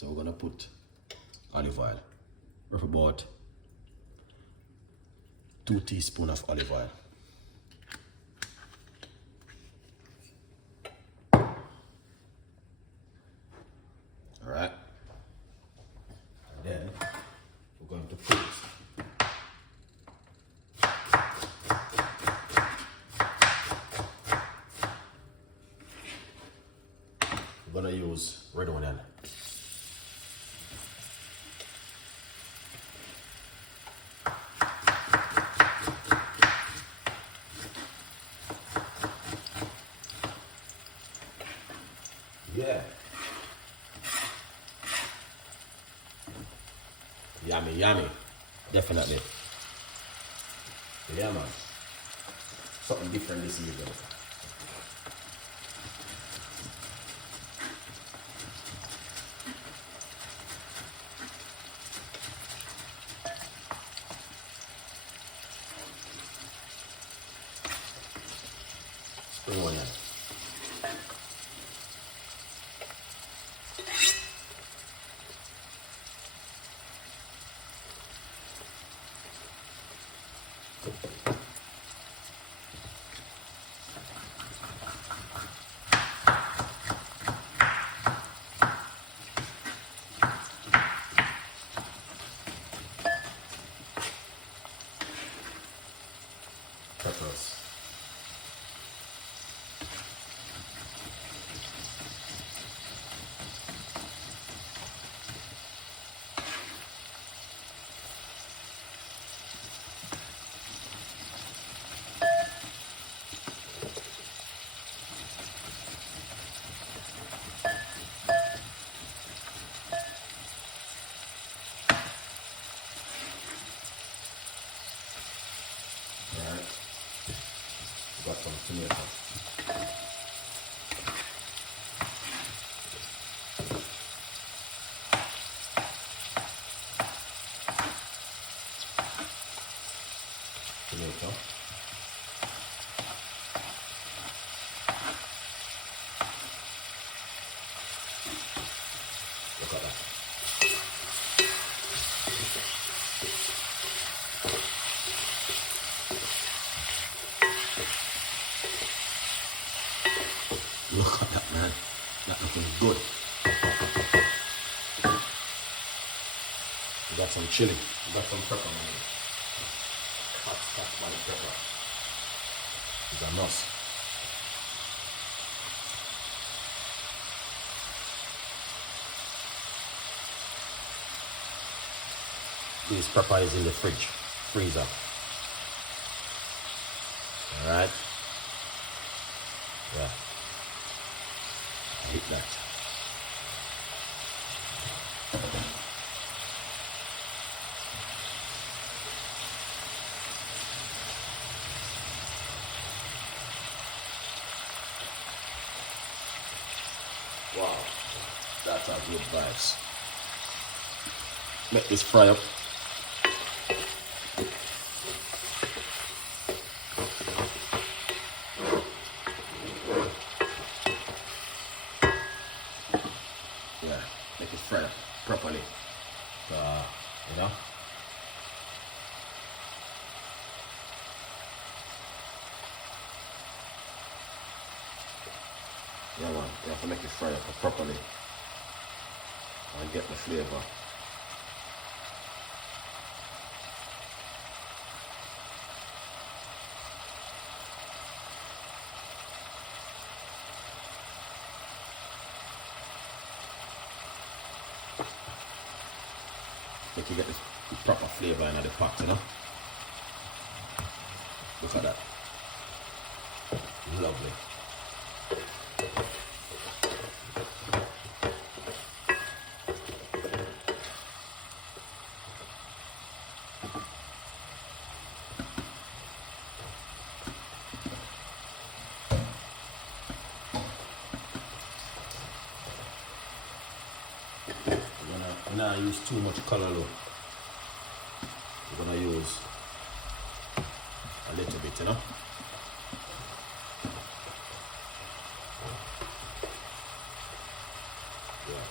So we're gonna put olive oil. Rough about 2 teaspoons of olive oil. Alright. And then we're going to put we're gonna use red onion. Yeah. Yummy, yummy. Definitely. Yeah, man. Something different this evening. Spring onion. Peppers. Alright. Got some tomato. Tomato. Look at that. Look at that, man. That looking good. We got some chili. We got some pepper, man. Hot stuff by the pepper. It's a must. This pepper is in the freezer. Alright. Yeah. I hate that. Wow. That's a good vibes. Let this fry up. Yeah, make it fry up properly. You know? Yeah, man, you have to make it fry up properly and get the flavor. Make you get the proper flavor in the pot, you know? Look at that. Lovely. We're not use too much color though. We're gonna use a little bit, you know. Yeah.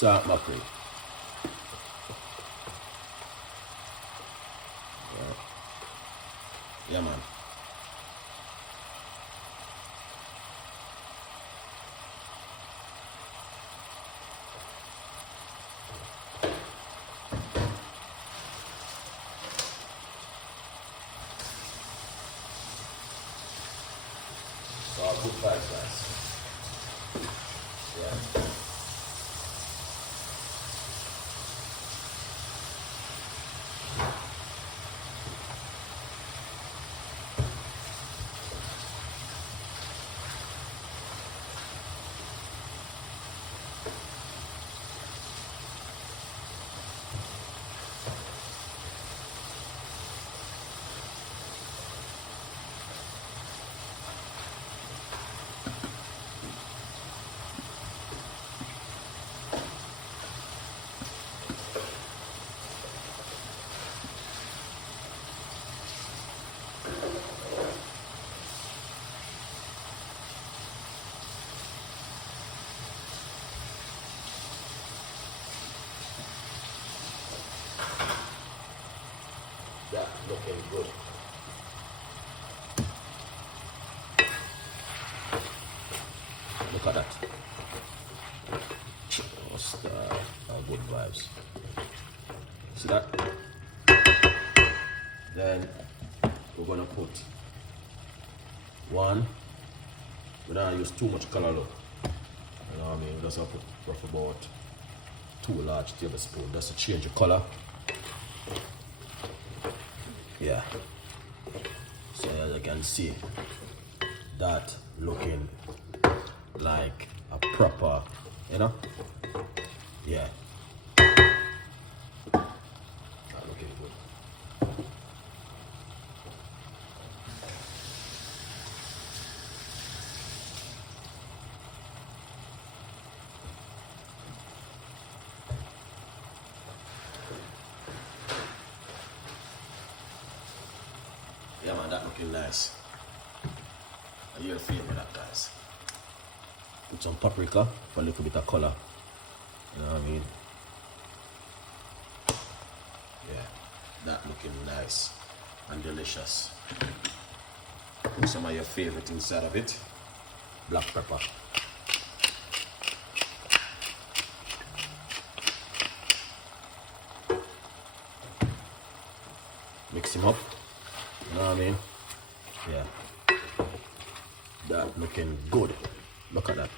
salt mackerel. Yeah, man. So I'll put 5 slices. Yeah. That looking good. Look at that. Just good vibes. See that? Then we're gonna put one. We don't use too much color look. You know what I mean? We just have to put rough about 2 large tablespoons just to change the color. Yeah. So as you can see, that looking like a proper, you know? Yeah. That looking good. Yeah man, that looking nice. And you'll feel me that, guys. Put some paprika for a little bit of color. You know what I mean? Yeah, that looking nice and delicious. Put some of your favorite inside of it. Black pepper. Mix him up. You know what I mean? Yeah. That looking good. Look at that.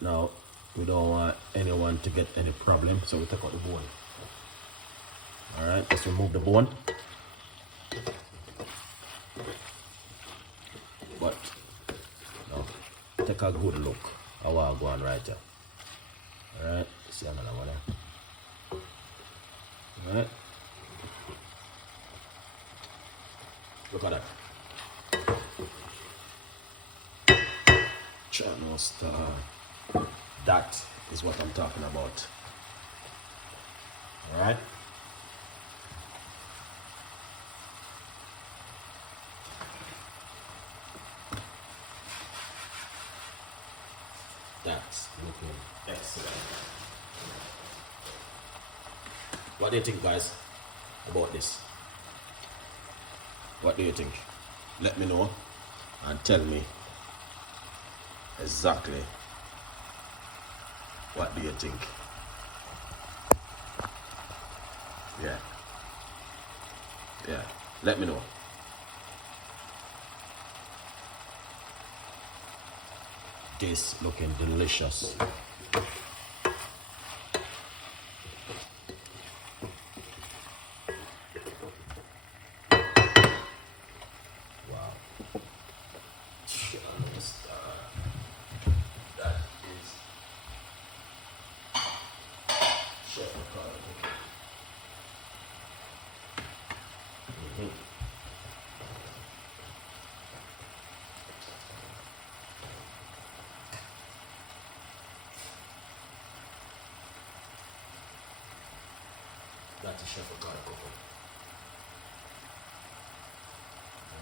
Now, we don't want anyone to get any problem, so we take out the bone. Alright, let's remove the bone. But, now, take a good look at what I go on right here. Alright, see another one there. Alright. Look at that. Channel star. That is what I'm talking about. Alright? That's looking excellent. What do you think, guys, about this? What do you think? Let me know and tell me exactly what do you think. Yeah. Yeah. Let me know. This looking delicious. That's a chef of cooking.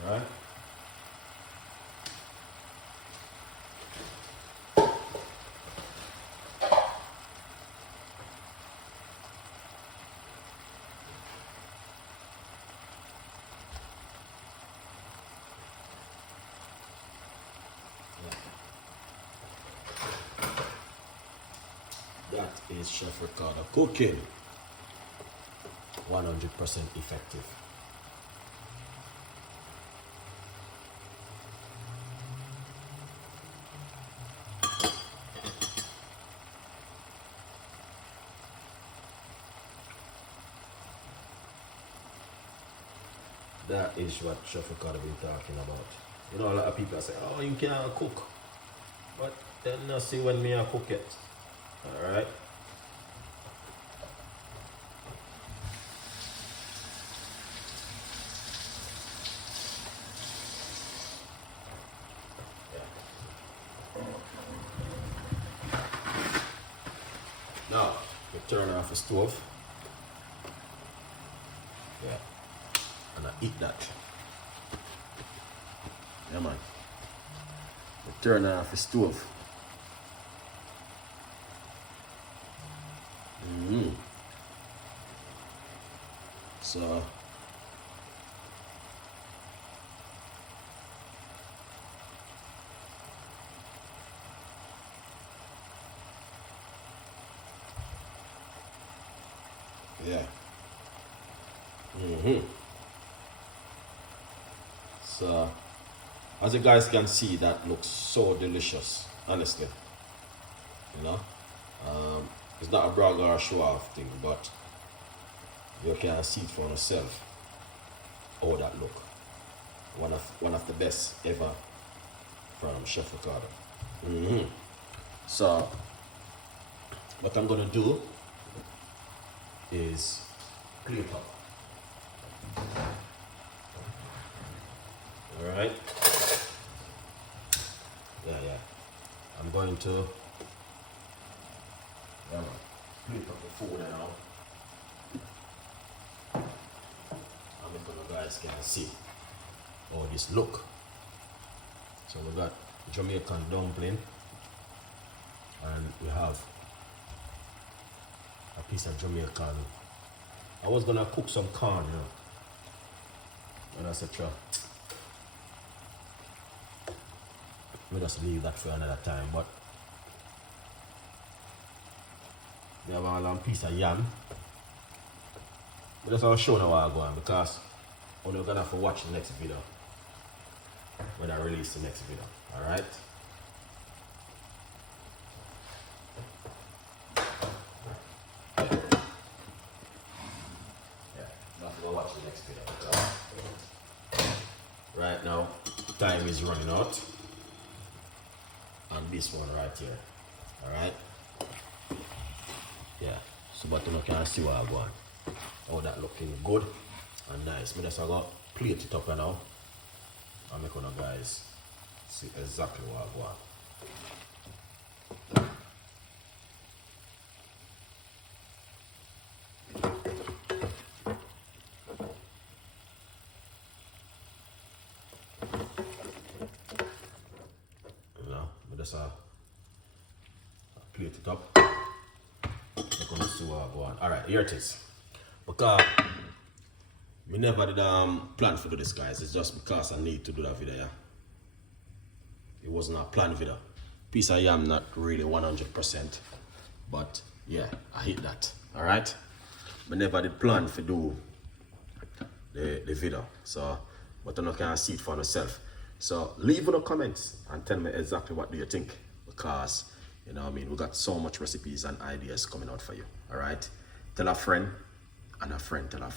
All right. that is Chef Ricardo cooking. 100% effective. That is what Chef Ricardo been talking about. You know, a lot of people say, oh, you can't cook. But then I see when me I cook it. Alright? Now, we turn off the stove. Yeah. And I eat that. Yeah, man. We turn off the stove. So, yeah. So, as you guys can see, that looks so delicious, honestly. You know, it's not a brag or a show off thing, but you can see it for yourself how that look. One of the best ever from Chef Ricardo. So, what I'm gonna do is clean it up. Alright. Yeah. I'm going to clean up the food now. And because you guys can see how this look. So we got Jamaican dumpling and we have a piece of Jamaican. I was gonna cook some corn, you know. And I said, sure. We'll just leave that for another time, but we have a piece of yam. We just want to show now what I go on because we're gonna have to watch the next video when I release the next video. Alright? Watch the next video. Right now, time is running out. And this one right here. Alright? Yeah. So but you can see what I want. Oh, that looking good and nice. Me just gonna plate it up now. And make you guys see exactly what I want. Just plate it up. We're gonna see what I go on. Alright, here it is. Because we never did plan to do this, guys. It's just because I need to do that video, yeah. It wasn't a planned video. Piece of yam not really 100%. But yeah, I hit that. Alright? We never did plan to do the video. So but I can see it for myself. So leave in the comments and tell me exactly what do you think, because you know what I mean, we got so much recipes and ideas coming out for you. All right, tell a friend and a friend tell a friend.